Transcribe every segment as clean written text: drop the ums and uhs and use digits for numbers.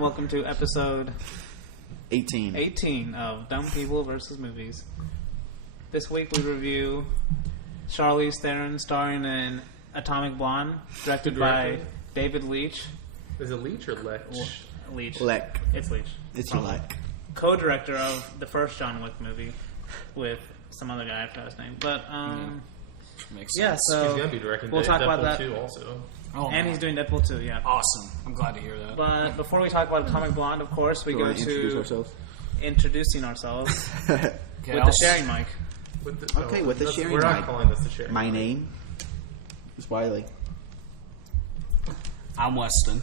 and welcome to episode 18 of Dumb People vs. Movies. This week we review Charlize Theron starring in Atomic Blonde, directed by David Leitch. Is it Leitch or Lech? Leitch. Lech. It's Leitch. It's Lech. Co-director of the first John Wick movie with some other guy, I forgot his name. But, Makes yeah, sense. so He's going to be directing we'll talk about that. 2 also. Oh, and he's doing Deadpool 2, yeah. awesome. I'm glad to hear that. But before we talk about Atomic Blonde, of course, we go to introducing ourselves with the sharing mic. With the sharing We're not mic. calling this the sharing My mic. name is Wiley. I'm Weston.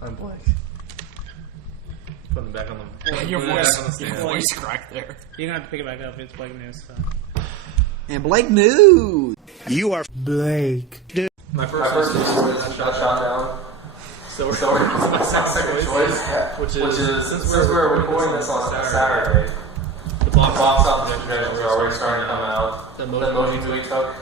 I'm Blake. Putting it back on the Your putting it back on the voice, stand. your voice cracked there. You're going to have to pick it back up. It's Blake News. So. And Blake News. You are Blake. My first is shot down. So we're starting with my second choice, which is since we're recording this on Saturday, the box office projections are already starting to come out. The Emoji Movie took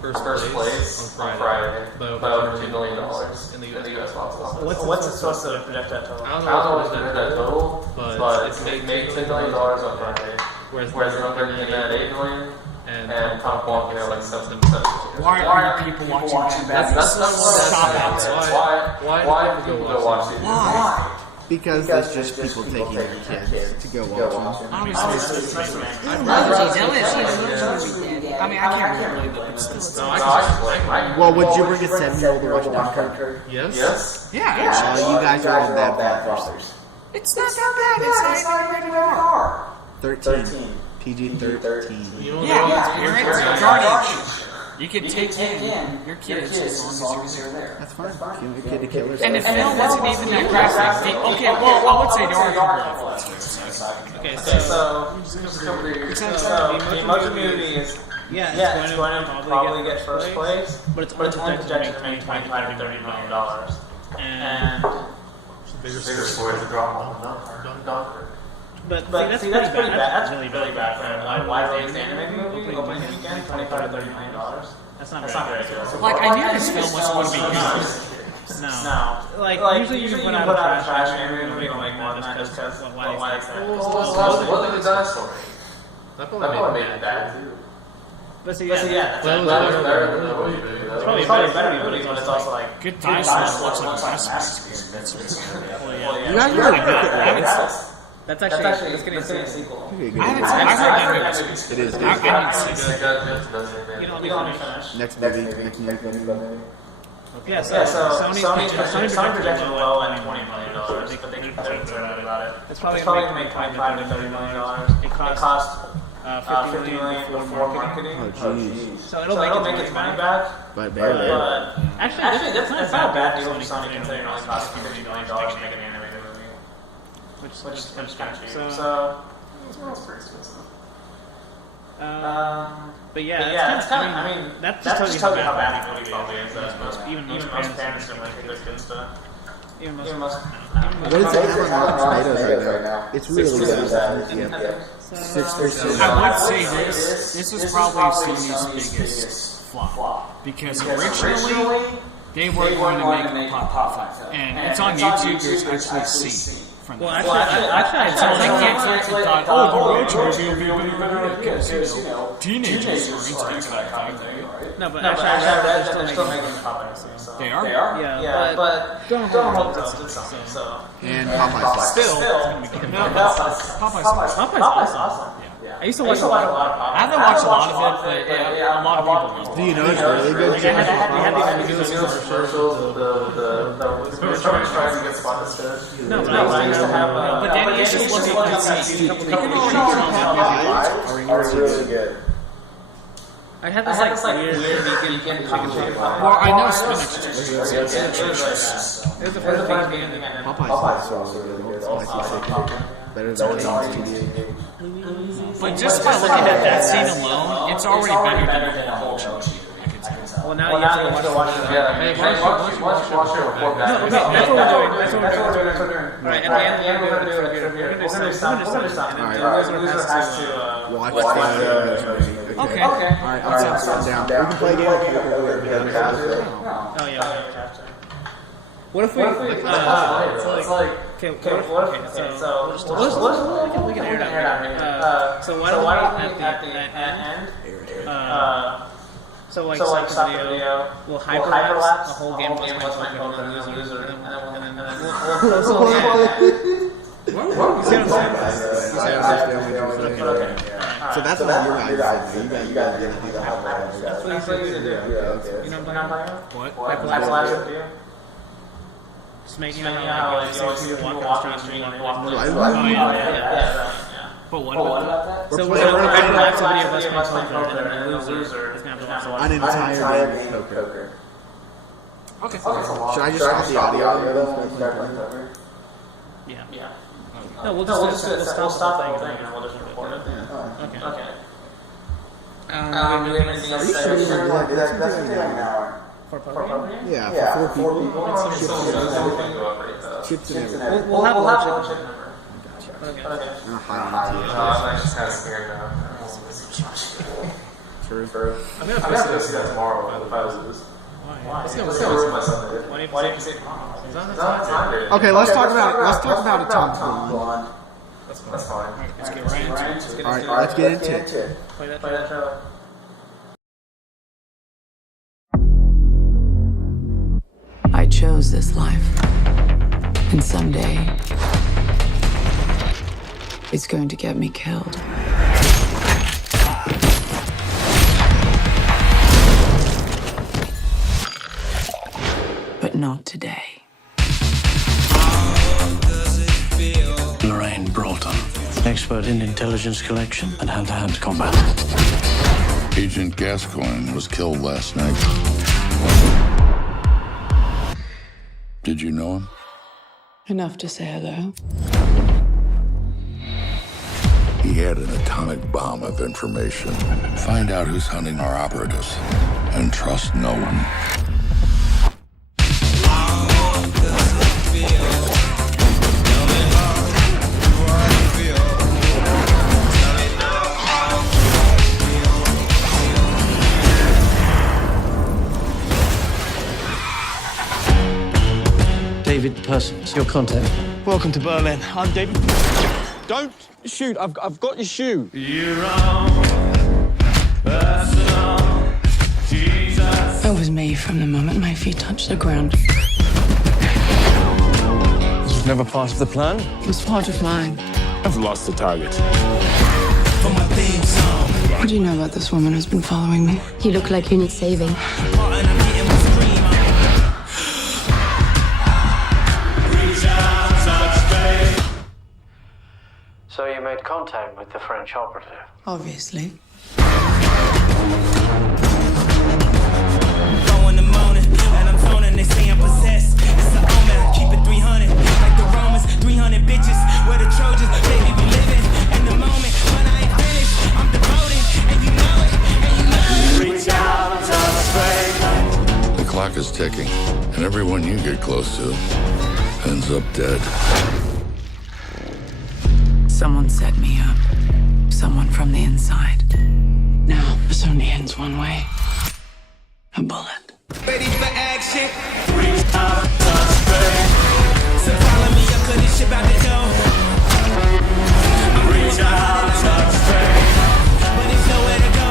first place on Friday by over $2 million in the U.S. box office. What's it supposed to project at total? I don't know what it's projected at total, but it's made $10 million on Friday, whereas the other came in at $8 million. And Tom Wong, like 7. Why are people watching That's Stop out. Why do people go watch it? Why? Because there's just people taking their kids to go watch them. Obviously, I mean, I can't really believe that it's this. Well, would you bring a 7-year-old to watch Dunkirk? Yes. Yeah, You guys are all bad fathers. it's not that bad. It's not even rated R. 13. PG-13. You know Yeah, parents, guardians. You can take in your kids as long as you're there. That's fine. You want your kid to kill herself. And the film wasn't even that graphic. Okay, well, I would say there are a couple of Okay, so the Emoji Movie is it's going to probably get first place, but it's only projected to make $25 to $30 million. And bigger story to draw on Dunkirk. But see, that's pretty bad. That's really bad for a wide-release animated movie. Opening weekend, $25 to $30 million. That's not very good. Like, I knew this film wasn't going to be good. No. Like usually you put out a trash animated movie, don't make more than that just because why is that? What is the dinosaur? That probably made it bad too. But see, yeah, That was better than the movie. it's probably better movie, but it's also like Good dinosaurs looks like a masterpiece. You guys are good. that's actually it's getting a sequel. I haven't seen that movie. It is. I haven't seen it. You don't need to finish. Next movie. Yeah, so Sony projected low at $20 million, but they're concerned about it. It's probably going to make $25 to $30 million. It cost $50 million for marketing. Oh, jeez. So it'll make its money back. But barely. But actually, that's not a bad deal for Sony considering it only cost $50 million to make an animated movie. Which is kind of cheap. So it's pretty expensive. But yeah, it's kind of, I mean, that just tells you how bad the movie probably is. Even most parents don't take their kids to. Even most. What is it on Rotten Tomatoes right now? It's really good. Yeah. 6%. I would say this was probably Sony's biggest flop. Because originally, they were going to make a pop film. And it's on YouTube, there's actually a scene. Well, actually, and so they canceled and thought, the road movie will be better because, teenagers are into that kind of thing. No, but actually, I read they're still making pop films. They are? Yeah, but don't hold those. So. And Popeye's Still, Popeye's awesome. I used to watch a lot of Popeye. I haven't watched a lot of it, but a lot of people love it. Do you know it's really good? They had these commercials, the trying to get spotted fish. No, but I used to have. But then you should look at the Are really good. I had this like weird vegan complicated Popeye. Well, I know spinach is It was the first thing Popeye's also really good. It's like chicken. Better than KFC. But just by looking at that scene alone, it's already better than the whole movie. Well, now you have to watch it. Hey, watch your report back. That's what we're doing. Right, at the end, we're going to do we're going to do something. And then the loser has to watch the movie. Okay. Alright, I'm down. We can play a game. Oh, yeah, we have to. What if we? It's like. Okay, so we can air that. So why don't we at the end? So like stop the video. We'll hyperlapse the whole game. What's my phone and the loser, and then we'll post it. So that's what you guys do. You guys do. That's what you do. You know what I'm talking about? What? Hyperlapse the video. Just making it how like you always see the walk on the street and But what about that? So we're going to hyperlapse the video of us playing poker, and then the loser is going to have to watch an entire game of poker. Okay. Should I just stop the audio though? Yeah. No, we'll stop the whole thing and we'll just record it. Okay. Do we have anything else to say? That's an hour. For poker? Yeah, for 4 people. Chips and everything. We'll have one chip number. Okay. I'm just kind of scared now. True. I'm going to go see that tomorrow if I lose. Why? It's going to ruin my Sunday. Why didn't you say tomorrow? Okay, let's talk about Atomic Blonde. That's fine. Let's get right into it. Alright, let's get into it. Play that trailer. I chose this life. And someday, it's going to get me killed. But not today. Lorraine Broughton, expert in intelligence collection and hand-to-hand combat. Agent Gascoigne was killed last night. Did you know him? Enough to say hello. He had an atomic bomb of information. Find out who's hunting our operatives and trust no one. David Persons, your contact. Welcome to Berlin. I'm David. Don't shoot. I've got your shoe. It was me from the moment my feet touched the ground. You've never passed the plan? It was part of mine. I've lost the target. What do you know about this woman who's been following me? You look like you need saving. So you made contact with the French operative? Obviously. In the morning, and I'm zoning, they say I'm possessed. It's an omen, keep it 300. Like the Romans, 300 bitches. Where the Trojans, baby, we living in the moment. When I ain't finished, I'm devoted, and you know it, and you know it. Reach out, touch The clock is ticking, and everyone you get close to ends up dead. Someone set me up. Someone from the inside. Now, this only ends one way. A bullet. Ready for action. Reach out, touch faith. So follow me up, 'cause this shit about to go. Reach out, touch faith. But there's nowhere to go,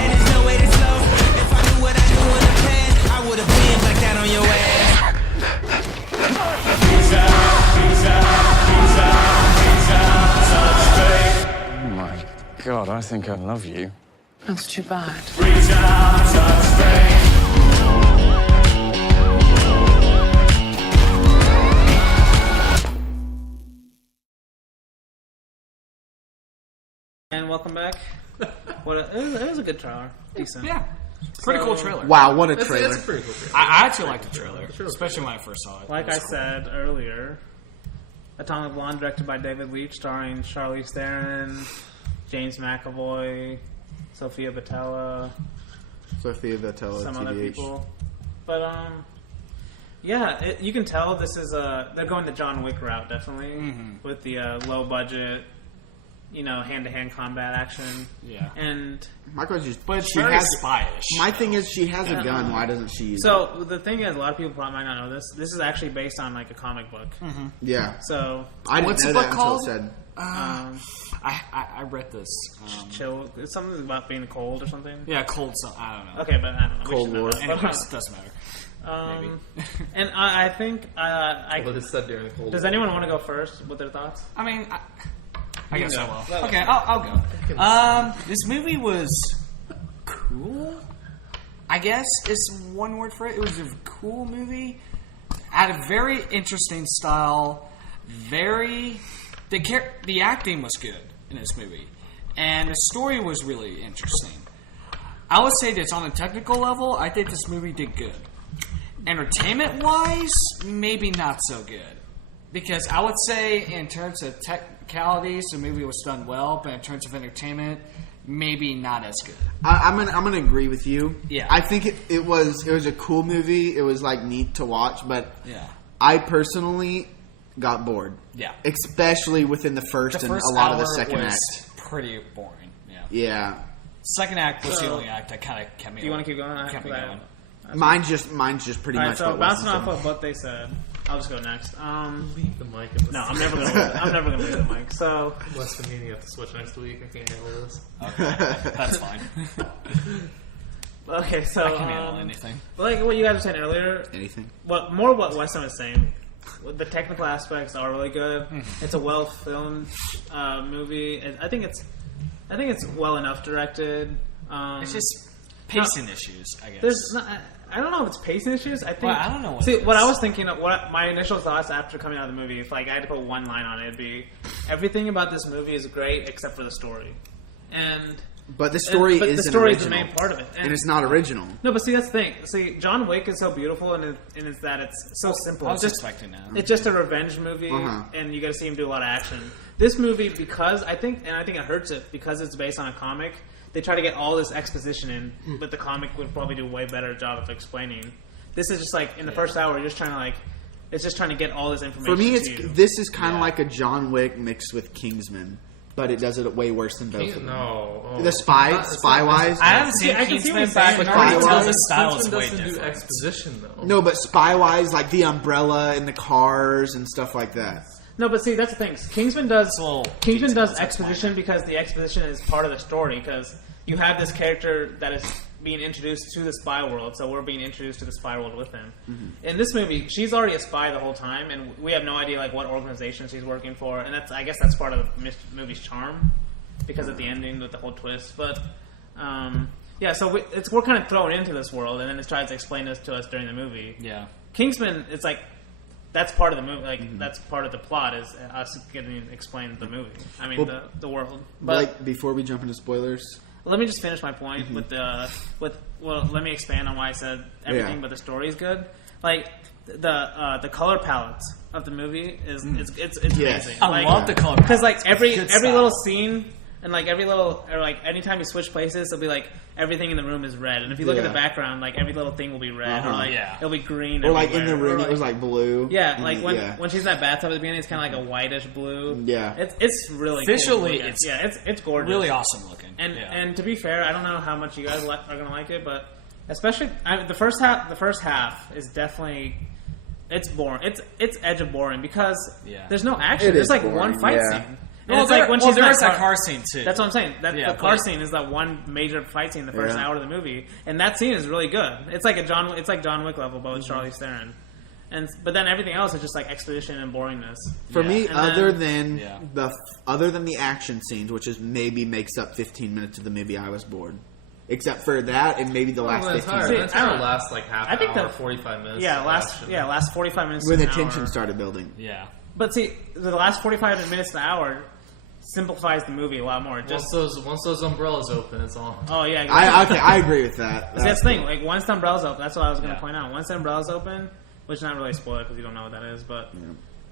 and there's no way to slow. If I knew what I knew in the past, I would've been like that on your ass. Reach out, reach out, reach out, reach out, touch faith. Oh my God, I think I love you. That's too bad. Reach out, touch faith. And welcome back. It was a good trailer. Decent. Yeah. Pretty cool trailer. Wow, what a trailer. It's a pretty cool trailer. I actually liked the trailer, especially when I first saw it. Like I said earlier, Atomic Blonde, directed by David Leitch, starring Charlize Theron, James McAvoy, Sophia Boutella, some other people. But yeah, you can tell this is they're going the John Wick route definitely with the low budget, hand-to-hand combat action. Yeah. And my question is, but it's she very has spyish. My thing is, she has a gun. Why doesn't she use it? So the thing is, a lot of people probably might not know this. This is actually based on like a comic book. Mm-hmm. Yeah. So I didn't what's know the that book until it called? said. I read this. Chill. It's something about being cold or something. Yeah, cold. I don't know. Okay, but I don't know. Cold War. Anyways, it doesn't matter. And I think What is said during the Cold does War. anyone want to go first with their thoughts? I mean, I guess go. I will. Go. Okay, I'll go. This movie was cool. I guess is one word for it. It was a cool movie. Had a very interesting style. The acting was good in this movie, and the story was really interesting. I would say that on a technical level, I think this movie did good. Entertainment-wise, maybe not so good. Because I would say in terms of technicalities, the movie was done well, but in terms of entertainment, maybe not as good. I'm gonna agree with you. Yeah. I think it was a cool movie. It was like neat to watch, but Yeah. I personally got bored. Yeah. Especially within the first and first a lot of the hour second was act. pretty boring. Yeah. Yeah. Second act was the only act that kind of kept me. Do you want to keep going? Kept me going. Mine's just pretty All right, much. so what bouncing Weston off said. of what they said, I'll just go next. Leave the mic. No, I'm never gonna. I'm never gonna leave the mic. So Weston meaning you have to switch next week. I can't handle this. Okay, that's fine. okay, so I can handle anything. like what you guys were saying earlier. Anything. What Weston was saying. The technical aspects are really good. It's a well filmed movie. I think it's well enough directed. It's just pacing issues, I guess. There's not, I don't know if it's pacing issues. I think. Well, I don't know what See, it what is. I was thinking of, what my initial thoughts after coming out of the movie, if like I had to put one line on it, it'd be everything about this movie is great except for the story, But the story but is the story is the original. main part of it, and it's not original. No, but see, that's the thing. See, John Wick is so beautiful, and it's that it's so simple. I was It's just expecting that. It's just a revenge movie, Uh-huh. and you got to see him do a lot of action. This movie, because I think it hurts it because it's based on a comic. They try to get all this exposition in, but the comic would probably do a way better job of explaining. This is just like in the first hour, you're just trying to it's just trying to get all this information. For me, to you. this is kind of like a John Wick mixed with Kingsman, but it does it way worse than both of them. No. The spy-wise. I haven't seen I can see what Kingsman, you're but I saying. can already tell the Kingsman style is way doesn't do different. exposition though. No, but spy-wise, like the umbrella and the cars and stuff like that. No, but see, that's the thing. Kingsman does little Kingsman details, does that's exposition because the exposition is part of the story. Because you have this character that is being introduced to the spy world, so we're being introduced to the spy world with him. Mm-hmm. In this movie, she's already a spy the whole time, and we have no idea like what organization she's working for. And I guess that's part of the movie's charm because of the ending with the whole twist. But yeah, so we're kind of thrown into this world, and then it tries to explain this to us during the movie. Yeah. Kingsman, it's like. That's part of the movie. Like that's part of the plot is us getting explained the movie. I mean the world. But Like before we jump into spoilers, let me just finish my point with let me expand on why I said everything, but the story is good. Like the color palette of the movie is it's amazing. I love the color because like palette. every Good little style. scene. And like every little, or like anytime you switch places, it'll be like everything in the room is red. And if you look at the background, like every little thing will be red, or like it'll be green, or like in the everywhere. room, Or, like, it was like blue. yeah, like when she's in that bathtub at the beginning, it's kind of like a whitish blue. Yeah, it's really Visually, cool it's it's gorgeous, really awesome looking. And to be fair, I don't know how much you guys are gonna like it, but especially the first half is definitely. It's boring. It's edge of boring because there's no action. There's like boring, one fight yeah. scene. And it's like when she's in there's that that car scene too. That's what I'm saying. The car but- scene is that one major fight scene in the first hour of the movie, and that scene is really good. It's like John Wick level, but with Charlize Theron. But then everything else is just like exposition and boringness. For me, And other then- than the action scenes, which is maybe makes up 15 minutes of the movie, I was bored. Except for that, and maybe the last 15 The minutes entire last like half I think hour, the- 45 minutes. last 45 minutes when to the an tension hour. started building. Yeah. But see, the last 45 minutes to an hour simplifies the movie a lot more. Once those umbrellas open, it's on. Oh yeah, I agree with that. See, that's the thing. Like once the umbrella's open, that's what I was going to Yeah. point out. Once the umbrella's open, which is not really a spoiler because you don't know what that is, but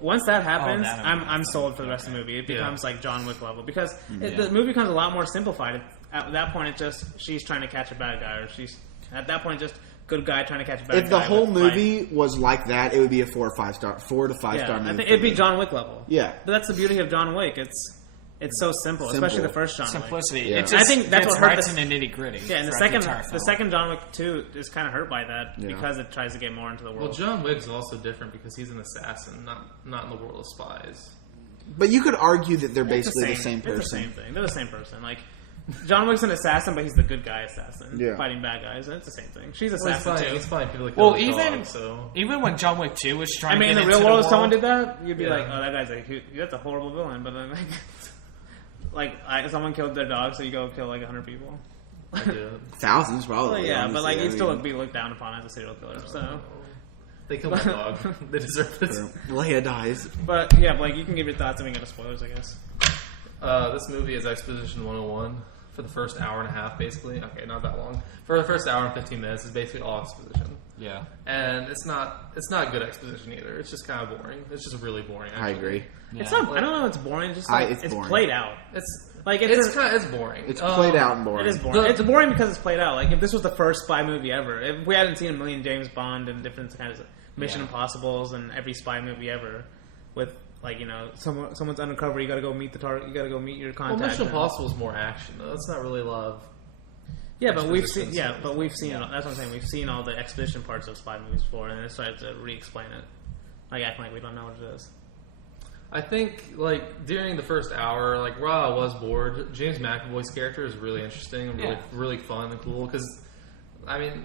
once that happens, that I'm sold for the rest of the movie. It becomes like John Wick level because the movie becomes a lot more simplified. At that point, it's just she's trying to catch a bad guy, or she's at that point just good guy trying to catch a bad guy. If the whole with movie was like that, it would be a 4 to 5 star movie. I think it'd be John Wick level. Yeah. But that's the beauty of John Wick. It's so simple, especially the first John Wick. Simplicity. Yeah. It just I think that's gets what hurt right in the nitty gritty. Yeah, and the second John Wick 2 is kind of hurt by that because it tries to get more into the world. Well, John Wick's also different because he's an assassin, not in the world of spies. But you could argue that they're basically the same person. It's the same thing. They're the same person. Like, John Wick's an assassin, but he's the good guy assassin, fighting bad guys. And it's the same thing. She's assassin too. It's fine. People like even when John Wick 2 was trying to in get the real into world, the if someone did that, you'd be like, "Oh, that guy's that's a horrible villain." But then, someone killed their dog, so you go kill 100 people. Thousands, probably. Well, yeah, but you'd still be looked down upon as a serial killer. So they killed my dog. They deserve it. Leia dies. But you can give your thoughts and we get to spoilers, I guess. This movie is Exposition 101 for the first hour and a half, basically. Okay, not that long. For the first hour and 15 minutes, it's basically all exposition. Yeah, and it's not good exposition either. It's just kind of boring. It's just really boring. Actually. I agree. Yeah. It's not. I don't know. It's boring. It's just it's played out. It's boring. It's played out and boring. It is boring. It's boring because it's played out. Like if this was the first spy movie ever, if we hadn't seen a million James Bond and different kinds of Mission Impossibles and every spy movie ever, with someone's undercover, you got to go meet the target. You got to go meet your contact. Well, Mission Impossible is more action though. It's not really love. Yeah, but we've seen. Yeah, but we've seen. That's what I'm saying. We've seen all the exposition parts of spy movies before, and they started to re-explain it, acting like we don't know what it is. I think during the first hour, while I was bored, James McAvoy's character is really interesting and really fun and cool because,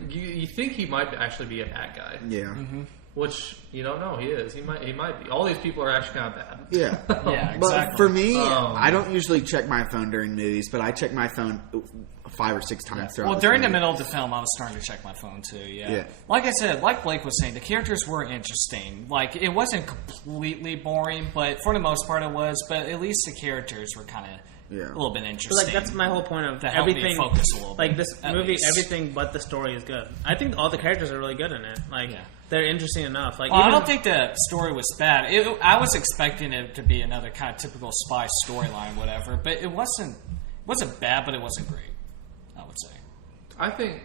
you think he might actually be a bad guy. Yeah. Mm-hmm. Which you don't know he is. He might be. All these people are actually kind of bad. Yeah. Yeah, exactly. But for me, I don't usually check my phone during movies, but I check my phone 5 or 6 times throughout. Well, during the middle of the film, I was starting to check my phone too. Yeah. Like I said, like Blake was saying, the characters were interesting. It wasn't completely boring, but for the most part, it was. But at least the characters were kind of. Yeah. A little bit interesting. But that's my whole point of to everything. Help me focus a little bit. This movie, everything but the story is good. I think all the characters are really good in it. They're interesting enough. I don't think the story was bad. I was expecting it to be another kind of typical spy storyline, whatever. But it wasn't bad, but it wasn't great. I would say. I think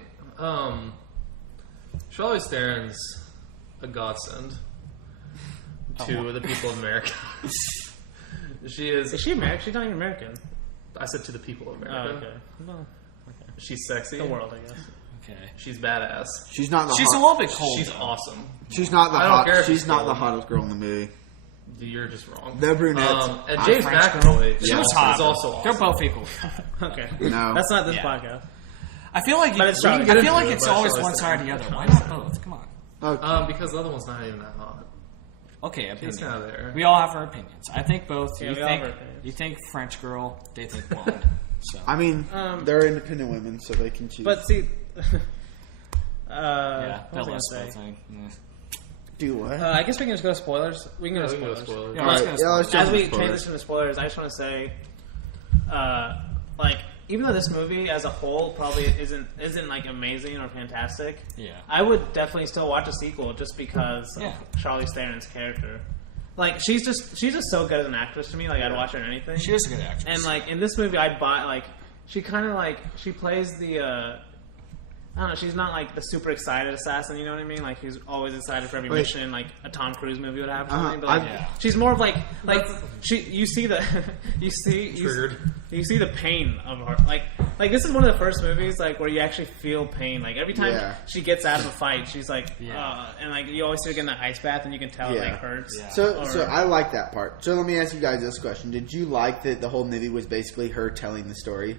Charlize Theron's a godsend to the people of America. She is. Is she American? She's not even American. I said to the people of America. Oh, okay. Well, okay. She's sexy. The world, I guess. Okay. She's badass. She's not the. She's a little bit cold. She's awesome. She's not the hot. She's not the hottest girl in the movie. You're just wrong. The brunettes. And James McAvoy. She was hot. Is also awesome. They're both equal. Okay. No, that's not this podcast. I feel like it's always one side or the other. Why not both? Come on. Okay. Because the other one's not even that hot. Okay, opinion. She's kind of there. We all have our opinions. I think both. Yeah, you think French girl, they think blonde. So they're independent women, so they can choose. But see, that lesbo thing. Do what? I guess we can just go to spoilers. We can go to spoilers. Yeah, let's as we transition to spoilers, I just want to say, even though this movie as a whole probably isn't amazing or fantastic, I would definitely still watch a sequel just because of Charlize Theron's character. She's just so good as an actress to me. I'd watch her in anything. She is a good actress. And in this movie, I'd buy she kind of she plays the. I don't know, she's not the super excited assassin, you know what I mean? She's always excited for every mission, a Tom Cruise movie would have or something. But she's more of you see the you see the pain of her. Like this is one of the first movies where you actually feel pain. Every time she gets out of a fight, she's and you always see her get in that ice bath and you can tell it hurts. Yeah. So I like that part. So let me ask you guys this question: did you like that the whole movie was basically her telling the story?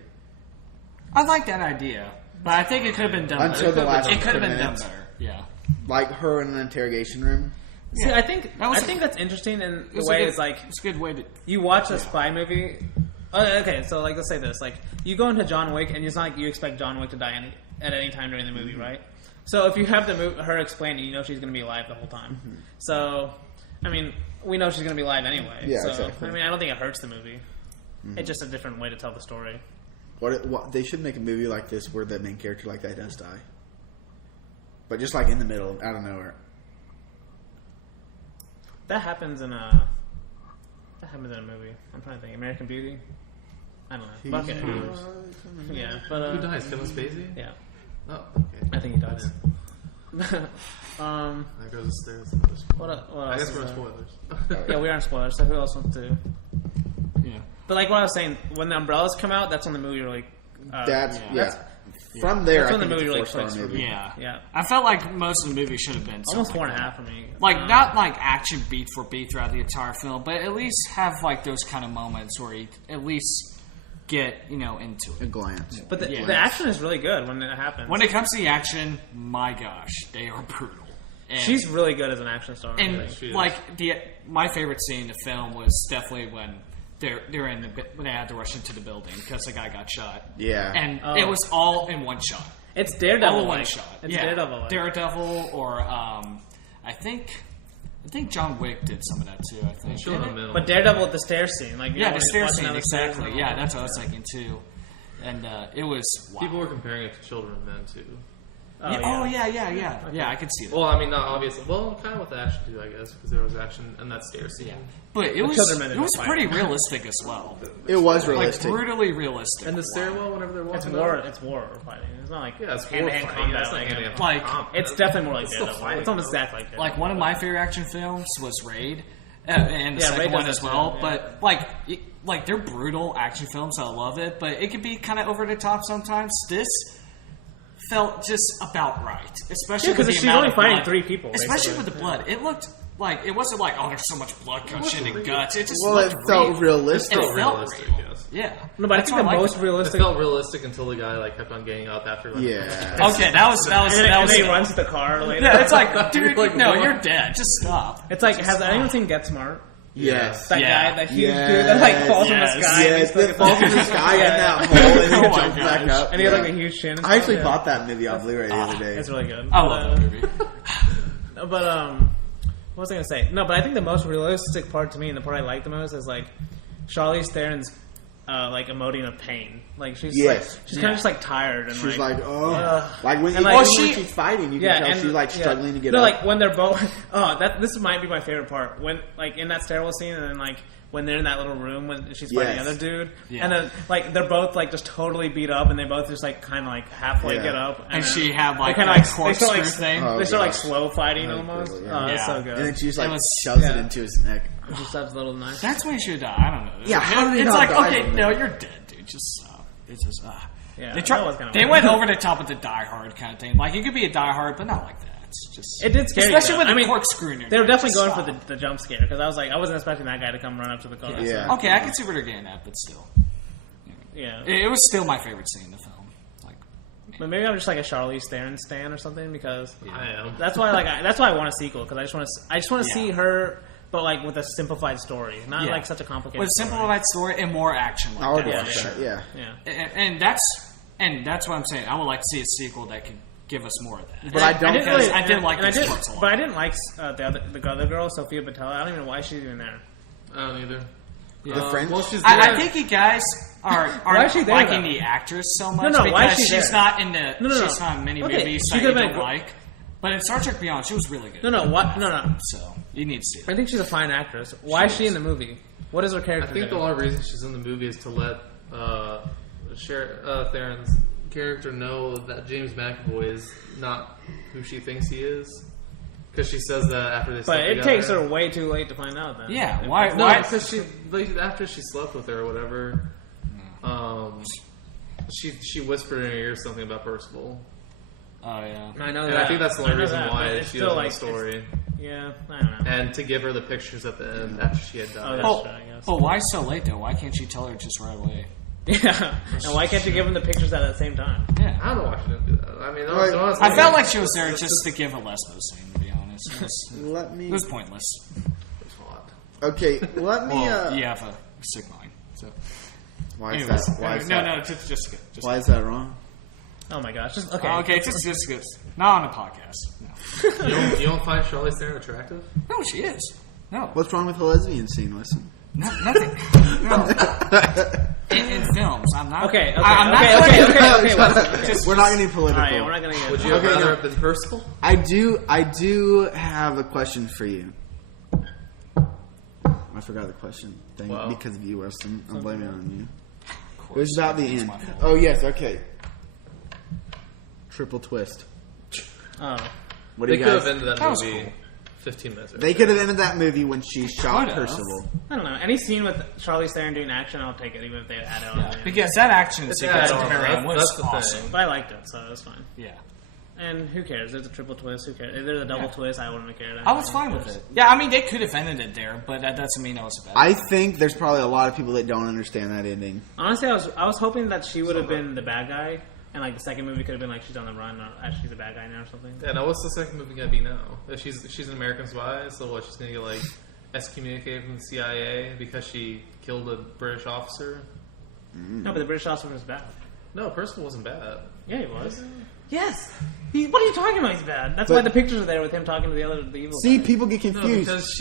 I like that idea. But I think it could have been done until better. The last. It could have been done better. Yeah, like her in an interrogation room. See, I think that's interesting in the way it's it's a good way to. You watch a spy movie. Okay, so let's say this: you go into John Wick, and it's not you expect John Wick to die at any time during the movie, right? So if you have her explaining, you know she's going to be alive the whole time. Mm-hmm. So, we know she's going to be alive anyway. Yeah, so, exactly. I don't think it hurts the movie. Mm-hmm. It's just a different way to tell the story. What they should make a movie like this where the main character like that does die, but just in the middle, out of nowhere. That happens in a movie. I'm trying to think. American Beauty. I don't know. Fuck it. Yeah, but who dies? Kevin Spacey? Yeah. Oh, okay. I think he dies. There goes there's. What I guess we're in spoilers. Yeah, we are in spoilers. So who else wants to? Yeah. But like what I was saying, when the umbrellas come out, that's when the movie really. From there, that's I when the think movie it's really a 4-star clicks. movie. Yeah. I felt like most of the movie should have been almost something 4.5 for me. Like not like action beat for beat throughout the entire film, but at least have like those kind of moments where you at least get into it. A glance. But the action is really good when it happens. When it comes to the action, my gosh, they are brutal. And she's really good as an action star. And like my favorite scene in the film was definitely when they're in when they had to rush into the building because the guy got shot. Yeah, and it was all in one shot. It's Daredevil. All in one shot. It's Daredevil. Daredevil, or I think John Wick did some of that too. I think. But Daredevil with the stair scene, like the stair scene, exactly. Yeah, that's what I was thinking too. And it was people were comparing it to Children of Men too. Yeah, I could see that. Well, I mean, not obviously. Well, kind of with the action too, I guess, because there was action in that stair scene. But it was pretty realistic as well. It was realistic, like brutally realistic. And the stairwell, whenever they're walking, it's war fighting. It's not like it's hand-to-hand combat. Like it's definitely more like Daredevil. It's almost exactly like Daredevil. Like one of my favorite action films was Raid, and the second one as well. But like they're brutal action films. I love it, but it can be kind of over the top sometimes. This felt just about right, especially because she's only fighting 3 people. Especially with the blood, it looked like it wasn't like there's so much blood gushing and guts. It just it felt realistic. It felt realistic. Yes. Yeah. No, but I think the most realistic. It felt realistic until the guy kept on getting up after. Okay, that was. And then he runs to the car later. Yeah, it's like, dude, you're dead. Just stop. It's like, has anyone seen Get Smart? Yes. That guy, that huge dude that falls from the sky. Yes, that falls from the sky in that hole and then jumps back up. And he had like a huge chin. I actually bought that movie on Blu-ray the other day. It's really good. I love that movie. But what was I gonna say? No, but I think the most realistic part to me, and the part I like the most, is like Charlize Theron's like emoting of pain. Like she's kind of just like tired and she's like when she's fighting, you can tell she's like struggling to get up. No, like when they're both. This might be my favorite part when like in that stairwell scene, and then like when they're in that little room when she's fighting the other dude, and then like they're both like just totally beat up, and they both just like kind of like halfway get up, and she had like kind of like corkscrew thing. They start like slow fighting almost. It's so good. And then she just like shoves it into his neck. She stabs a little knife. That's when he should die. I don't know. Yeah, how did he it's not like die okay, from no, that? you're dead, dude. Just stop. It's just Yeah, they went over the top with the Die Hard kind of thing. Like you could be a Die Hard, but not like that. It's just it did scare especially you, with the corkscrew. They were definitely going for the jump scare because I was like, I wasn't expecting that guy to come run up to the car. Yeah. Okay, I can see where they're getting at, but still, it was still my favorite scene in the film. Like, but maybe I'm just like a Charlize Theron stan or something because I am. That's why that's why I want a sequel because I just want to see her. But like with a simplified story, not like such a complicated. With a simplified story and more action. Like I would that, watch that. Yeah. And that's what I'm saying. I would like to see a sequel that can give us more of that. But I did like these parts a lot. But I didn't like the other girl, Sophia Boutella. I don't even know why she's even there. I don't either. The French. Well, she's I think you guys aren't liking the actress so much because she's not in the she's not in many movies that you don't like. But in Star Trek Beyond, she was really good. No. So you need to see it. I think she's a fine actress. Why is she in the movie? What is her character? I think the only reason she's in the movie is to let Theron's character know that James McAvoy is not who she thinks he is. Because she says that after they slept together. But it takes her way too late to find out then. Yeah, why? No, because after she slept with her or whatever, she whispered in her ear something about Percival. Oh yeah, I know and that. I think that's the only reason why she doesn't know the story. Yeah, I don't know. And to give her the pictures at the end after she had died. Oh, that's true, I guess. But why so late though? Why can't she tell her just right away? Yeah, and why can't you give them the pictures at the same time? Yeah, I don't know why she didn't do that. I mean, I felt like she was there just to give a lesbo scene. To be honest, it was pointless. It was hot. Okay, let me. You have a sick mind. So why is that? Why is that? No, just why is that wrong? Oh my gosh! Just good. Not on the podcast. No. You don't find Charlize Theron attractive? No, she is. No. What's wrong with the lesbian scene? Listen. Nothing. No. In films, I'm not. Okay. We're not going to be political. All right, we're not going to get. Would you have rather have been Percival? I do have a question for you. I forgot the question. Because of you, Weston. I'm blaming it on you. It was about the end. Oh yes. Okay. Triple twist. Oh. What do you guys? They could have ended that movie. Cool. 15 minutes. They could have ended that movie when she shot Percival. I don't know. Any scene with Charlize Theron doing action, I'll take it, even if they add it on. Yeah, because that action sequence at the very end was that's the awesome. thing. But I liked it, so it was fine. Yeah. And who cares? There's a triple twist. Who cares? If there's a double twist, I wouldn't care. I was fine with it. Yeah, I mean, they could have ended it there, but that doesn't mean it was bad. I think there's probably a lot of people that don't understand that ending. Honestly, I was hoping that she would have been the bad guy, and like the second movie could have been like she's on the run, or she's a bad guy now or something. Yeah, now what's the second movie gonna be now? If she's an American spy, so what? She's gonna get like excommunicated from the CIA because she killed a British officer? No, but the British officer was bad. No, Percival wasn't bad. Yeah, he was. Yes. What are you talking about? He's bad. That's why the pictures are there with him talking to the evil See, guy. people get confused. No, because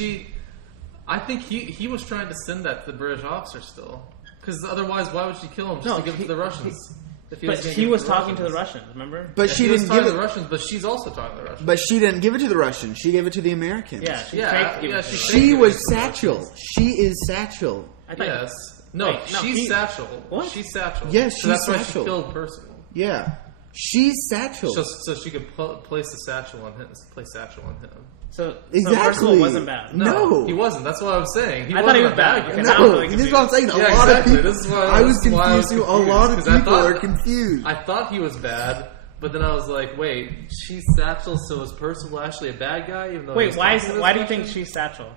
I think he was trying to send that to the British officer still. Because otherwise, why would she kill him just to give it to the Russians? But he was talking to the Russians, remember? But she didn't give it to the Russians. But she's also talking to the Russians. But she didn't give it to the Russians. She gave it to the Americans. Yeah, she was Satchel. She is Satchel. Yes. No, she's Satchel. What? She's Satchel. Yes, she's so that's Satchel. why she killed Percival. Yeah. She's Satchel. So she could place the Satchel on him. Place Satchel on him. So exactly. Percival wasn't bad. No, he wasn't. That's what I was saying. I thought he was bad. Okay, no, this is what I'm saying. A lot of people. This is why I was confused. A lot of people are confused. I thought he was bad, but then I was like, wait, she's Satchel, so is Percival actually a bad guy? Even though wait, why do you think she's Satchel?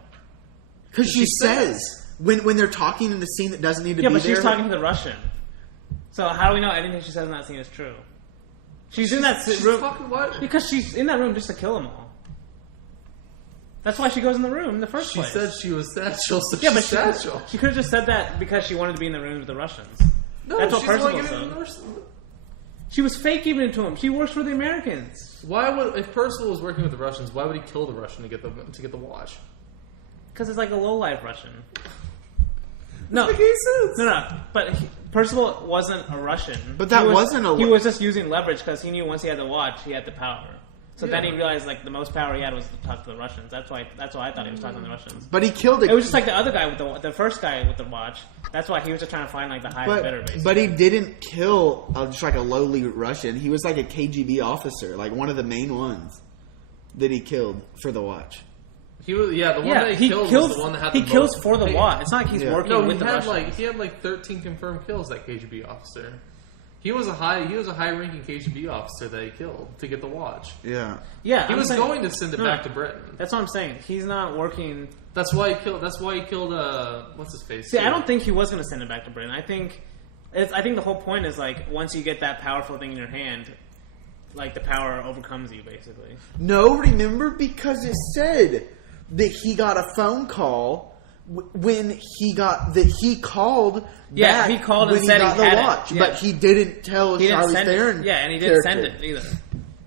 Because she says when they're talking in the scene that doesn't need to be there. Yeah, but she's talking to the Russian. So how do we know anything she says in that scene is true? She's in that room because she's in that room just to kill them all. That's why she goes in the room in the first place. She said she was Satchel, so yeah, she's Satchel. She could have just said that because she wanted to be in the room with the Russians. No, that's what she's Percival said. She was fake giving it to him. She works for the Americans. Why would if Percival was working with the Russians? Why would he kill the Russian to get the watch? Because it's like a lowlife Russian. No, but Percival wasn't a Russian. But that wasn't a. He was just using leverage because he knew once he had the watch, he had the power. So then he realized like the most power he had was to talk to the Russians. That's why I thought he was talking to the Russians. But he killed it. It was just like the other guy with the first guy with the watch. That's why he was just trying to find like the highest bidder. Basically. But he didn't kill just like a lowly Russian. He was like a KGB officer, like one of the main ones that he killed for the watch. He was the one that he killed was the one that had the most. He kills for the watch. It's not like he's working with the Russians. He had like 13 confirmed kills. That KGB officer. He was a high-ranking KGB officer that he killed to get the watch. Yeah. He was going to send it back to Britain. That's what I'm saying. He's not working. That's why he killed. What's his face? See, I don't think he was going to send it back to Britain. I think the whole point is like once you get that powerful thing in your hand, like the power overcomes you, basically. No, remember because it said that he got a phone call. When he called. Yeah, he called and said he had the watch, but he didn't tell Charlize Theron. Yeah, and he didn't send it either.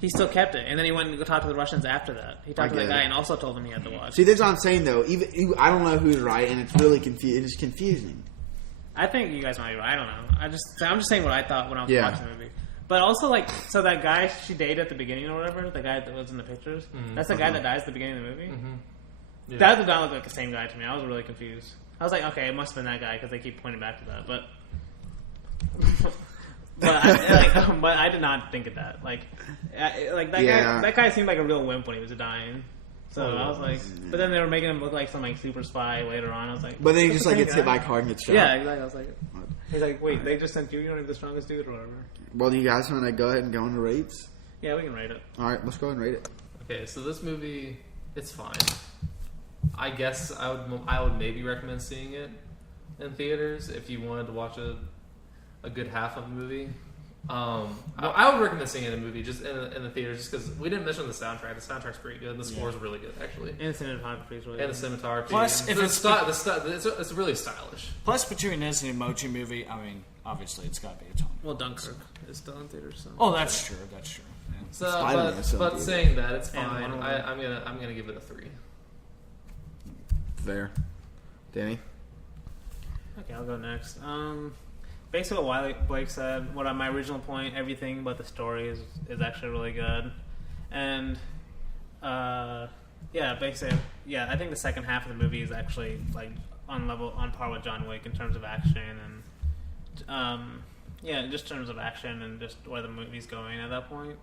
He still kept it, and then he went and talked to the Russians after that. He talked to that guy and also told them he had the watch. See, that's what I'm saying though. Even I don't know who's right, and it's really It's confusing. I think you guys might be right. I don't know. I'm just saying what I thought when I was watching the movie. But also, like, so that guy she dated at the beginning or whatever, the guy that was in the pictures, that's the guy that dies at the beginning of the movie. Mm-hmm. Yeah. That did not look like the same guy to me. I was really confused. I was like, okay, it must have been that guy because they keep pointing back to that. But I did not think of that. Like that guy seemed like a real wimp when he was dying. So I was like, but then they were making him look like some like super spy later on. I was like, but then he just like gets hit by a car and gets shot. Yeah, exactly. I was like, he's like, wait, they just sent you. You're not even the strongest dude or whatever. Well, do you guys want to go ahead and go into rates? Yeah, we can rate it. All right, let's go ahead and rate it. Okay, so this movie, it's fine. I guess I would maybe recommend seeing it in theaters if you wanted to watch a good half of a movie. I would recommend seeing it in a movie just in the theaters just because we didn't mention the soundtrack. The soundtrack's pretty good. And the score is really good actually. And the cinematography is really good. And the cinematography. Plus, if it's really stylish. Plus, between this and Emoji Movie, I mean, obviously it's got to be a ton. Well, Dunkirk is still in theaters. So. Oh, that's true. That's true. Yeah. So, but saying that, it's fine. I'm gonna give it a 3. Fair. Danny? Okay, I'll go next. Basically what Blake said, my original point, everything but the story is actually really good. And, basically, I think the second half of the movie is actually, like, on par with John Wick in terms of action and, just in terms of action and just where the movie's going at that point.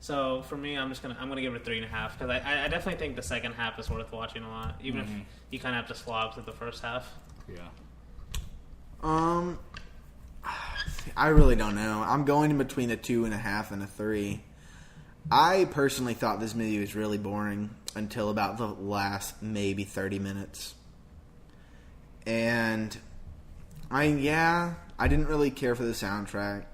So for me, I'm gonna give it a 3.5 because I definitely think the second half is worth watching a lot, even if you kind of have to slog through the first half. Yeah. I really don't know. I'm going in between a 2.5 and a 3. I personally thought this movie was really boring until about the last maybe 30 minutes. And I didn't really care for the soundtrack.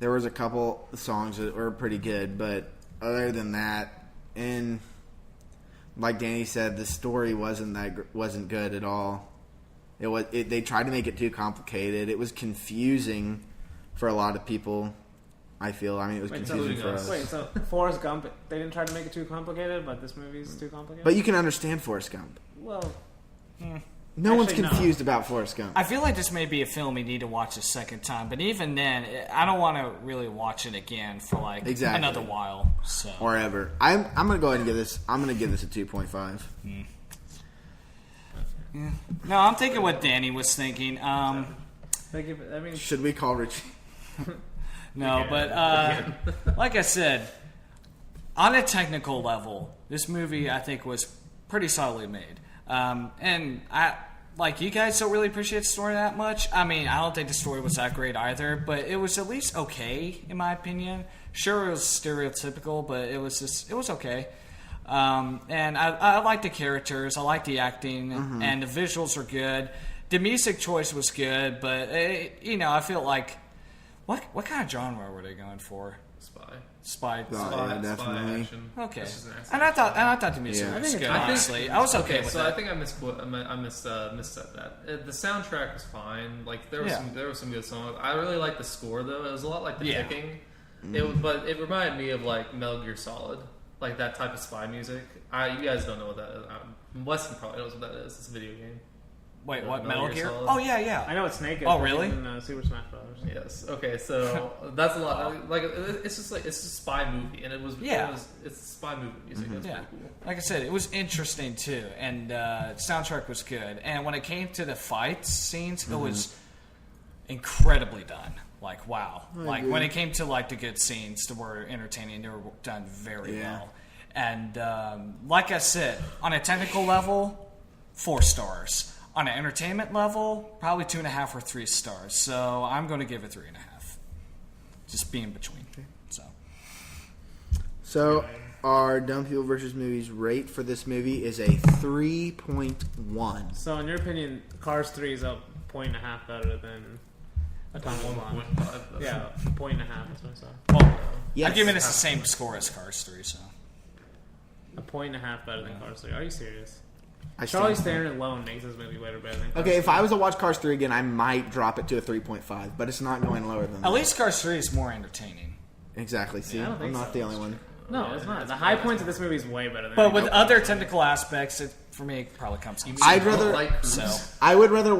There was a couple songs that were pretty good, but other than that, and like Danny said, the story wasn't good at all. They tried to make it too complicated. It was confusing for a lot of people. I feel. I mean, it was confusing for us. Wait, so Forrest Gump, they didn't try to make it too complicated, but this movie's too complicated? But you can understand Forrest Gump. Well, no one's confused about Forrest Gump. I feel like this may be a film you need to watch a second time, but even then, I don't want to really watch it again for like another while. So or ever. I'm gonna go ahead and give this. I'm gonna give this a 2.5. Yeah. No, I'm thinking what Danny was thinking. Should we call Rich? No, but like I said, on a technical level, this movie I think was pretty solidly made. And I, like, you guys don't really appreciate the story that much. I mean, I don't think the story was that great either, but it was at least okay, in my opinion. Sure, it was stereotypical, but it was okay. And I like the characters, I like the acting, and the visuals are good. The music choice was good, but I feel like what kind of genre were they going for? Spy, definitely. Action. Okay, and I thought the music was good. Honestly, I was okay with so that. I think I missaid that. The soundtrack was fine. Like there were some good songs. I really liked the score though. It was a lot like the ticking. But it reminded me of like Metal Gear Solid, like that type of spy music. You guys don't know what that is. Weston probably knows what that is. It's a video game. Wait, what? Metal Gear? Oh yeah. I know what Snake is. Oh really? In Super Smash Bros. Yes. Okay. So that's a lot. Like it's a spy movie, and it's a spy movie music. That's pretty cool. Like I said, it was interesting too, and soundtrack was good. And when it came to the fight scenes, it was incredibly done. Like wow. Like when it came to like the good scenes that were entertaining, they were done very well. And like I said, on a technical level, 4 stars. On an entertainment level, probably 2.5 or 3 stars. So I'm going to give it 3.5. Just be in between. So our Dumb People vs. Movies rate for this movie is a 3.1. So in your opinion, Cars 3 is a 1.5 better than Atomic Blonde. 1.5. Yeah, 1.5. That's what I said. Well, I'm giving this the same score as Cars 3. So a 1.5 better than Cars 3. Are you serious? Charlie Theron alone makes this movie way better than Cars 3. If I was to watch Cars 3 again, I might drop it to a 3.5, but it's not going lower than that. At least Cars 3 is more entertaining. Exactly. See, I'm not the only one. No, it's not. The high points of this movie is way better than. But with other technical aspects, for me, it probably comes. I would rather watch I would rather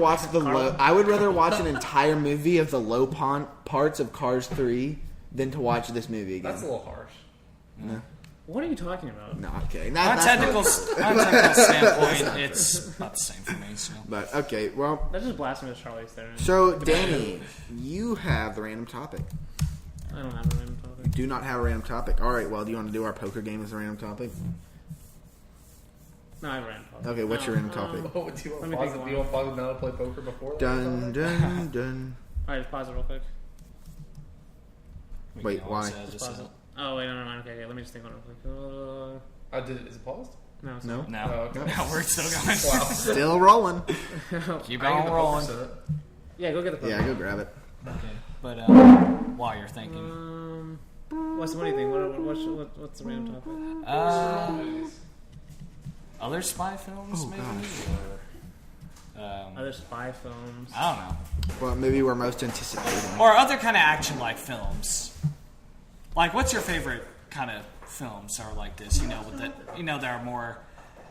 watch an entire movie of the low parts of Cars 3 than to watch this movie again. That's a little harsh. No. What are you talking about? No, okay. On a technical standpoint, it's about the same for me. So. But okay, well, that's just blasphemous, Charlie Theron. So, Danny, you have the random topic. I don't have a random topic. You do not have a random topic. All right. Well, do you want to do our poker game as a random topic? No, I have a random topic. Okay, what's your random topic? Do you want to pause it now to play poker before? Dun dun dun. All right, just pause it real quick. Wait, why? Just pause it. Oh wait, no, never mind. Okay, let me just think on it real quick. Is it paused? No. No, we're still going. Wow. Still rolling. Keep on rolling. Yeah, go get the phone. Yeah, go grab it. Okay, but while you're thinking, what do you think? What's the random topic? Other spy films, maybe. Other spy films. I don't know. Well, maybe we're most anticipating. Or other kind of action-like films. Like, what's your favorite kind of films that are like this? That are more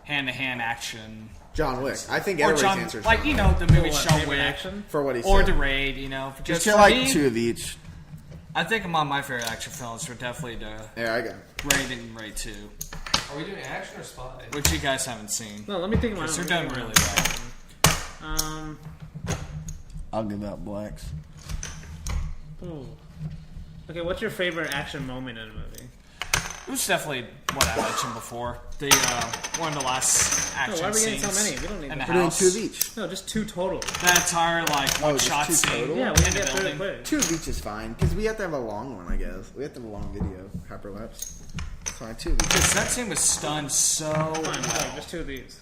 hand-to-hand action. John Wick. I think everybody's answer is like, the movie John Wick. Action? For what he said. Or The Raid, Just get like 2 of each. I think among my favorite action films were definitely I got Raid and Raid 2. Are we doing action or spy? Which you guys haven't seen. No, let me think of my own. They're done really well. I'll give out blacks. Ooh. Okay, what's your favorite action moment in a movie? It was definitely what I mentioned before. The one of the last action why are we getting scenes. so many? We don't need in the that. We're doing house. 2 of each. No, just 2 total. That entire one just shot 2 scene. total? Yeah, we in can the get through it building. quick. 2 of each is fine, because we have to have a long one, I guess. We have to have a long video, hyperlapse. It's fine, 2 of each. Because that scene was done so Fine, well. fine, just 2 of these.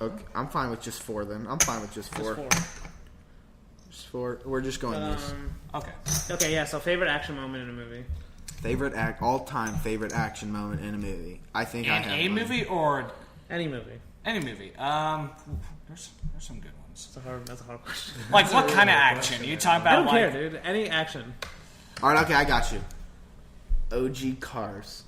Okay, I'm fine with just 4 then. I'm fine with just 4. Just 4. We're just going these. Okay. Okay, yeah, so favorite action moment in a movie. All-time favorite action moment in a movie. I think I In have a one. movie or Any movie. any movie? There's some good ones. That's a hard question. Like what kind of action? You talk I about don't like care, dude. Any action. Alright, okay, I got you. OG Cars.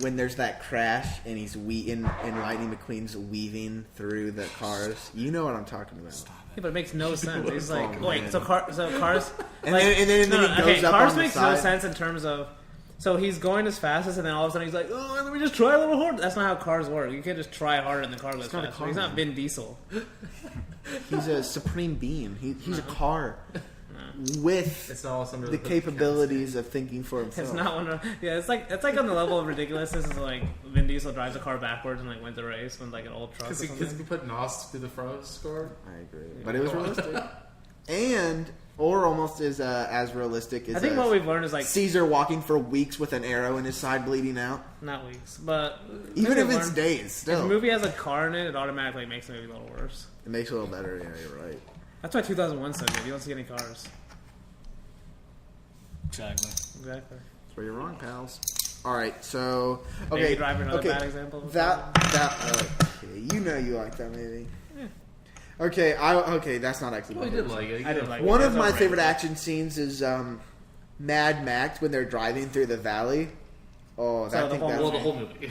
When there's that crash and he's and Lightning McQueen's weaving through the cars. You know what I'm talking about. Yeah, but it makes no sense. He's like, Oh, wait, man. so Cars, And like, then he goes up Cars on the makes side. no sense in terms of, so he's going as fast as, and then all of a sudden he's like, oh, let me just try a little harder. That's not how cars work. You can't just try harder and the car goes not a faster. car, He's not man. Vin Diesel. He's a supreme being. He's a car with It's not under the capabilities of thinking for himself. It's not one of, yeah, it's like on the level of ridiculousness. Is like Vin Diesel drives a car backwards and like wins a race when like an old truck or Because something. he put Nos through the front score. I agree, but it was realistic, or almost as realistic as I think what we've learned is like Caesar walking for weeks with an arrow in his side bleeding out. not weeks, but Even if it's learned, days, if still a movie has a car in it, it automatically makes the movie a little worse. it makes it a little better. Yeah, you're right. That's why 2001 so good. You don't see any cars. exactly. Exactly. That's where you're wrong, pals. All right, so Baby okay, Driver, another okay, bad example of okay, you know you like that movie. Okay, that's not actually. Well, he did like it. I did like it. One of It's my overrated. favorite action scenes is Mad Max when they're driving through the valley. Oh, So the whole- the whole movie.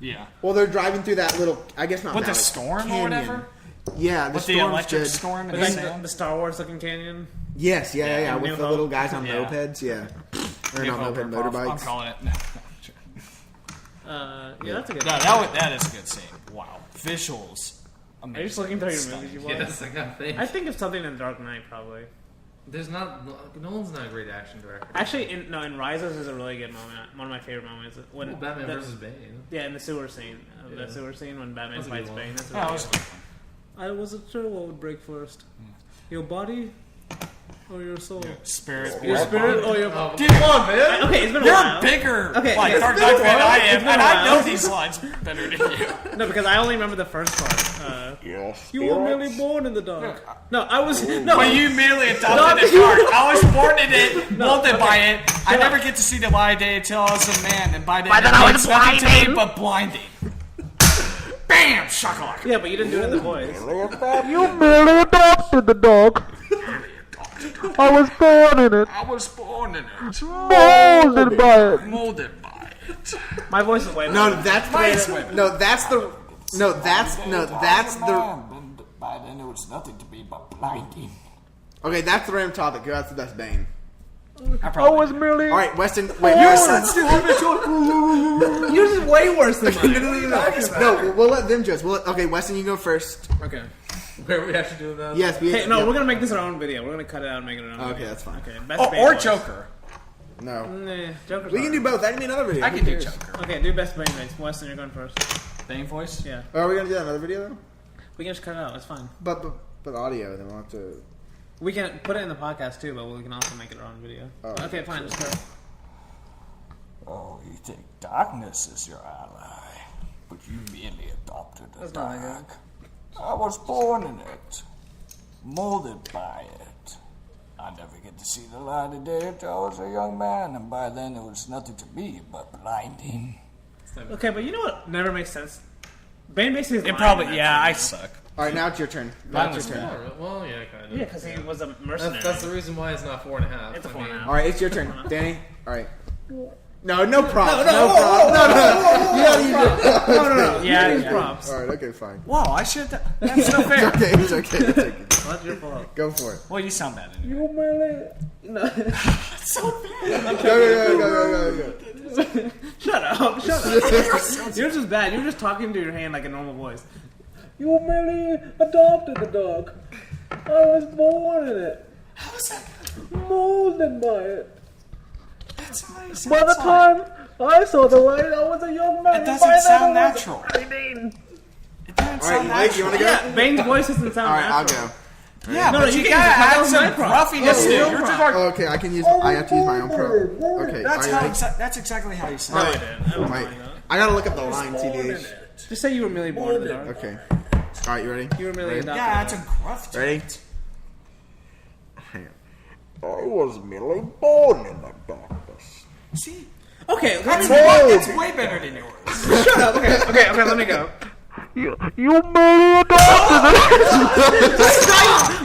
Yeah. well, they're driving through that little. I guess not. With the valley, storm canyon. or whatever? Yeah, the With the storm's electric good. storm and But the then sand? the Star Wars looking canyon. Yes, yeah, New with the Hope. little guys on Yeah. mopeds, yeah, or New not Hope moped, ripoff. I'm motorbikes. calling it. Yeah, that's a good. That is a good scene. Wow. Visuals. Are you just looking through your movies you watch? Yeah, that's the kind of thing. I think of something in Dark Knight probably. There's not. Nolan's not a great action director. Actually, in Rises is a really good moment. One of my favorite moments when Batman the- versus Bane. Yeah, in the sewer scene. Yeah. The sewer scene when Batman That's a fights good one. Bane. That's a Oh, really that was good one. I wasn't sure what would break first. Your body or your soul? Spirit. Your spirit or your Oh, Dude, come on, man. Okay, it's been a You're while. bigger. Okay, like it's Dark been a Knight fan while. I It's am, been and a I while. know these lines better than you. No, because I only remember the first part. You were merely born in the dark. No, I was no. But you merely adopted Not it you. dark. I was born in it, molded okay. by it. I never get to see the light of day until I was a man, and by then then it I means was nothing to me blinding. but blinding. Bam! Shakalaka. Yeah, but you didn't do it in the voice. You merely adopted the dog. I was born in it, I was born in it, molded by it. molded by it. My voice is way No, better. that's Nice the. women. No, that's the. No, that's the. By then it was nothing to me but blinding. Okay, that's the random topic. Who has the best Bane? I I probably. was merely. All right, Weston. Wait, Yours is way worse than mine. no, we'll let them judge. Okay, Weston, you go first. Okay. Where are we actually doing that? Yes, Hey, no, we're gonna make this our own video. We're gonna cut it out and make it our own. Okay, video. that's fine. Okay, best Oh, Bane or voice. Joker. No, Nah, Joker's we can do both. That can be another video. I Who can do cares? Joker. Okay, do best Bane voice. Weston, you're going first. Bane voice? Yeah, Oh, are we gonna do that in another video though? we can just cut it out. It's fine. But audio, then we'll have to. We can put it in the podcast too, but we can also make it our own video. Oh, Okay, fine. Just go. Oh, you think darkness is your ally, but you merely adopted the That's not dark. I was born in it, molded by it. I never get to see the light of day until I was a young man, and by then it was nothing to me but blinding. Okay, but you know what never makes sense? Bane basically is It lying probably, in that yeah, I scene. suck. All right, now it's your turn. Now Mine it's was your turn. Oh, well, yeah, kind of. Yeah, because he was a mercenary. That's the reason why it's not 4.5. It's a I 4.5. All right, it's your turn, Danny. All right. No props. No props. No. Yeah, use props. All right, okay, fine. Wow, I should. That's no fair. Okay, it's okay. It's okay. Well, that's your fault. Go for it. Well, you sound bad anyway. You merely. Go. Shut up. Yours is bad. You're just talking to your hand like a normal voice. You merely adopted the dog. I was born in it. How is that? molded by it. That's how he sounds By the time I saw the light, I was a young man. It doesn't sound natural. It doesn't All right, Mike, you want to go? Yeah, Bane's voice doesn't sound All right, I'll natural. go. Yeah, No, but you you can't gotta use add my some own gruffiness to it. You're just like, Okay, I have to use my own pro. Okay, that's are you ready? that's exactly how you No, sound. I didn't. I was Mike, lying, though. I gotta look up the line, TDH. Just say you were Millie born in the dark. Okay. All right, you ready? You were Millie adopted. Yeah, that's a gruff. Ready? Hang on. I was merely born in the darkness. See, Okay, that's way better than yours. shut up. Okay, let me go. You Millie adopted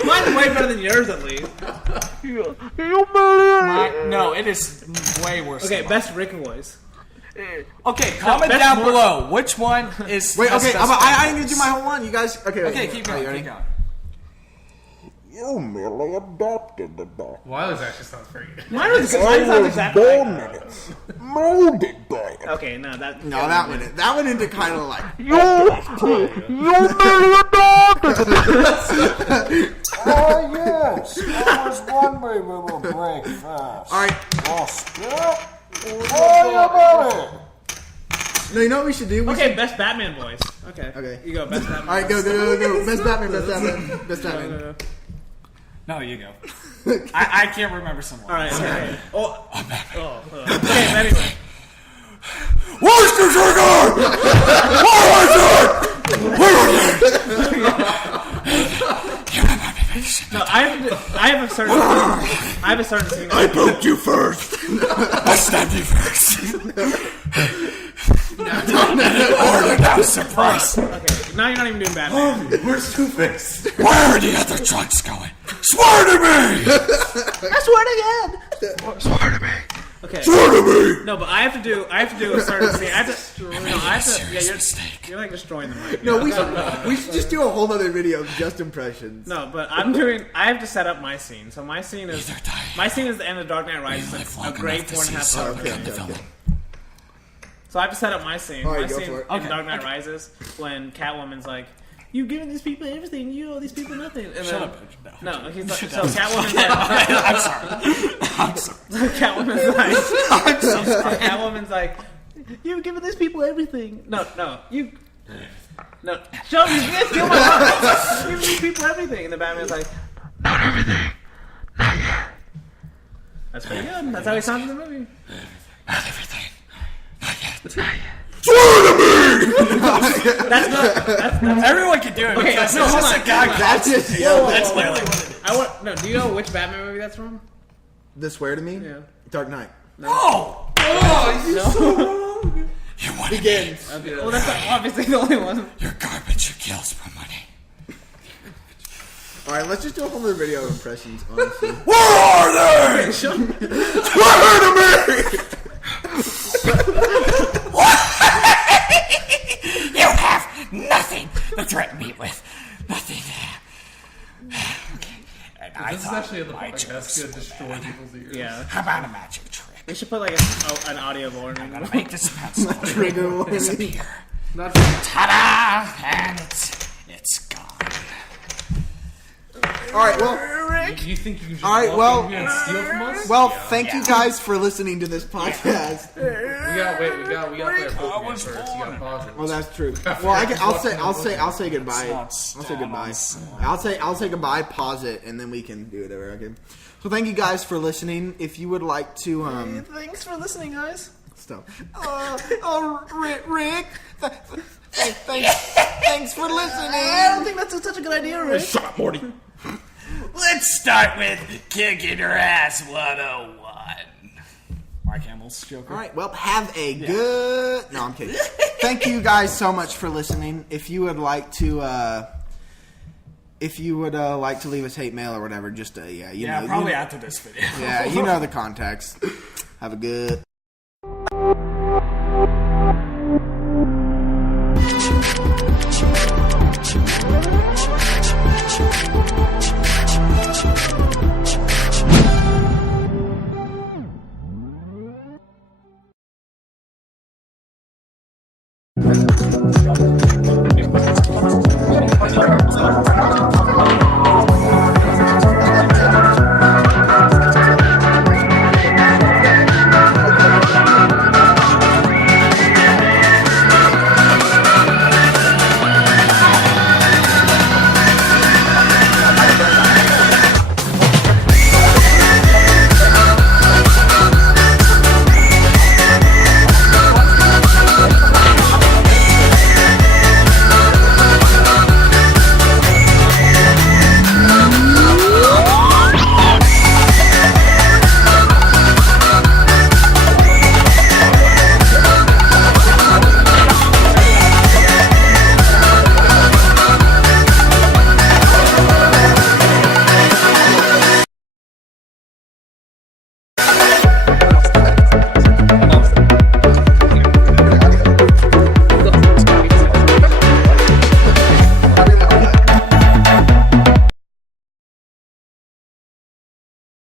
Mine's way better than yours, at least. You Millie. No, it is way worse. Okay, than best Rick voice. Okay, comment best down more- below which one is. Wait, has okay, the best I didn't get to do my whole one. You guys, okay. Okay, keep going. Ready? Keep going. You merely adopted the dark. Wiley's actually sounds pretty good. Mine sounds exactly Born like in it. Molded by it. Okay, no, that... No, that went into kind of like. You Millie adopted. Oh, yes. I was wondering we will break fast. All right. Oh, Skip. Tell me about it. No, you know what we should do? Okay, best Batman voice. Okay. You go, best Batman. All right, go. Best Batman. Best Batman. No, you go. I can't remember someone. All right, okay. Okay, anyway. Where's the trigger? Where was it? No, I have a certain scene. I poked you first. I stabbed you first. Now surprise. Okay, now you're not even doing Batman. Where's Two-Face? Where are the other trucks going? Swear to me! I swear to God. Swear to me. Okay. Swear to me! No, but I have to do a certain scene. You're like destroying the mic. No, we should just do a whole other video of just impressions. No, but I have to set up my scene. So my scene is the end of Dark Knight Rises. It's a great 4.5 hour movie. So I have to set up my scene. All right, My go scene for it. in Dark Knight Rises when Catwoman's like, "You've given these people everything. You owe these people nothing." And Shut then, up. No, he's like, so Catwoman's like, I'm sorry. Catwoman's like, "You've given these people everything." No, show me. You can't steal my line. You've given these people everything, and the Batman's like, Not everything. Not yet. "That's pretty good. That's how he sounds in the movie." Not everything. That's Everyone can do it. Okay, That's no, hold just on. a guy. That's just yelling. That's literally what it is. Do you know which Batman movie that's from? The Swear to Me? Yeah. Dark Knight. Oh! No. You want Begins. Okay. Well, that's obviously the only one. You're garbage who kills for money. All right, let's just do a whole other video of impressions, honestly. Where are they? Swear to me! You have nothing to threaten me with. Nothing. And I This is thought actually in the my podcast jokes to were destroy bad. people's ears. Yeah. How about a magic trick? We should put like an audio warning. I'm gonna make this pencil Trigger warning. disappear. Not Ta-da! And it's gone. All right, well, Do you think you can just all right, walk well, in here and steal from us? well. Thank you guys for listening to this podcast. We got to play a Pokemon first. You gotta pause it. Well, that's true. Well, I'll say goodbye. I'll say goodbye. I'll say goodbye. Pause it, and then we can do whatever. Okay. So thank you guys for listening. If you would like to, Thanks for listening, guys. stop. Rick. Thanks for listening. I don't think that's such a good idea, Rick. Shut up, Morty. Let's start with Kicking Her Ass 101. Mark Hamill's Joker. All right. Well, have a good. No, I'm kidding. Thank you guys so much for listening. If you would like to, leave us hate mail or whatever, just you know, Probably after this video. yeah, you know the context. Have a good.